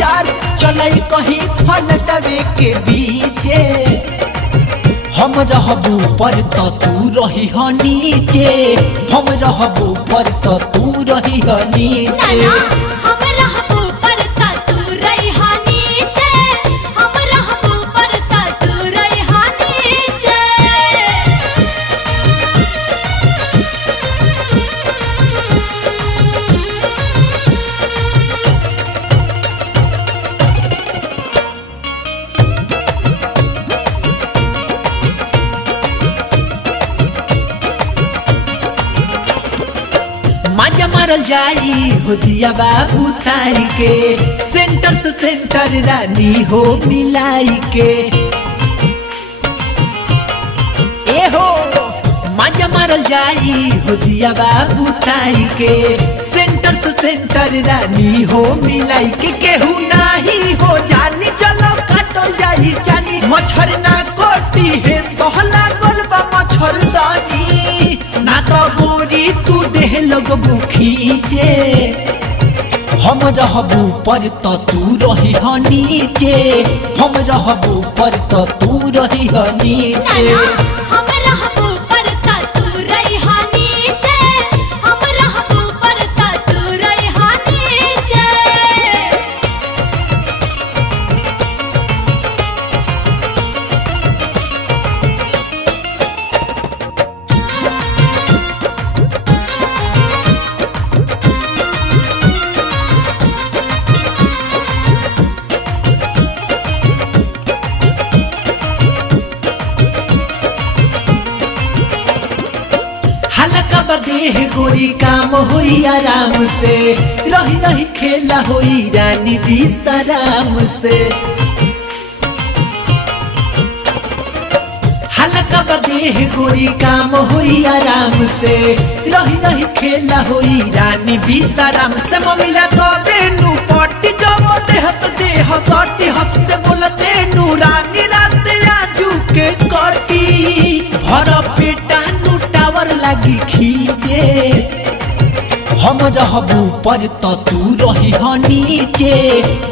विचार चलै कहीं फलटवे के बीचे हम रहबू पर तो तू रही ह नीचे हम रहबू पर तो तू रही ह नीचे हम रहबू पर तो तू रही ह नीचे हम रहबू पर तो तू रही ह नीचे मजा मारल जाई हो दिया बाबू ताई के सेंटर से सेंटर रानी हो मिलाई के ए हो मजा मारल जाई हो दिया बाबू ताई के सेंटर से सेंटर रानी हो मिलाई के केहू नहीं हो जानी चलो काटल जाई जानी मच्छर ना कोटी है सोहला गोलबा मच्छरदानी ना तो गोरी तू देह लगबू खींचे हम रहबू पर तो तू रही ह नीचे हम रहबू पर तो तू रही ह नीचे हम रहबू पर तो तू रही ह नीचे हम रहबू पर तो तू रही ह नीचे हल्का बदेह गोरी काम होई आराम से रही रही खेला होई रानी विश्राम से हल्का बदेह गोरी काम होई आराम से रही रही खेला होई रानी विश्राम से ममिला तो बेनू पट्टी जब हंसते हंसती हंसते बोलते नू रानी रात आजू के कटी भर पेटा नू टावर लगी खींचे हम रहबू पर तो तू रही ह नीचे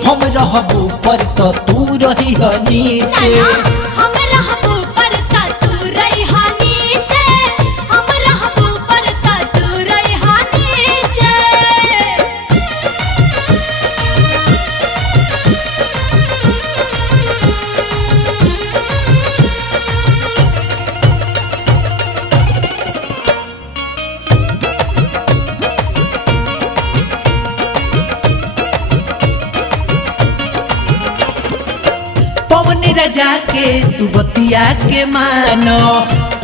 हम रहबू पर तो तू रही ह नीचे हम रहबू पर तो तू रही ह नीचे हम रहबू पर तो तू रही ह नीचे पवन राजा के तू बतिया के मानो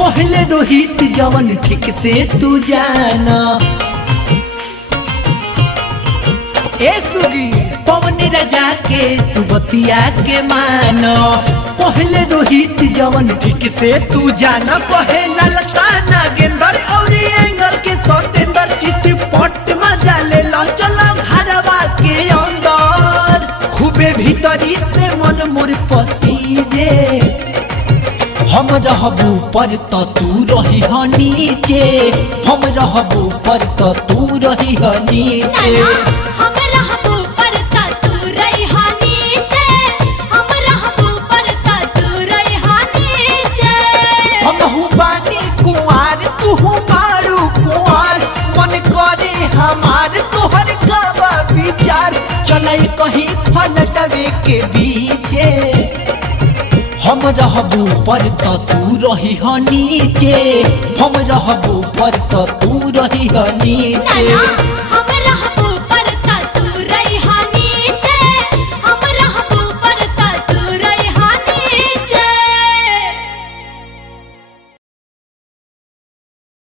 पहले रोहित जवन ठीक से तू जानो ए सुगी पवन राजा के तू बतिया के मानो पहले रोहित जवन ठीक से तू जानो कहे ललता नागेंद्र और एंगल के सतेंद्र चित पट मजा ले लो चलो घरवा के अंदर खूबे भीतरी से मन मोर पसीजे हम रहबू पर तो तू रही ह नीचे हम रहबू पर तो तू रही ह नीचे हम रहबू पर तो तू रही ह नीचे हम रहबू पर तो तू रही ह नीचे हम बानी कुंवार तू मारू कुंवार मन करे हमार तोहर का विचार चलै कहीं फलटवे के बीचे हम रहबू पर तो तू रही ह नीचे हम रहबू पर तो तू रही ह नीचे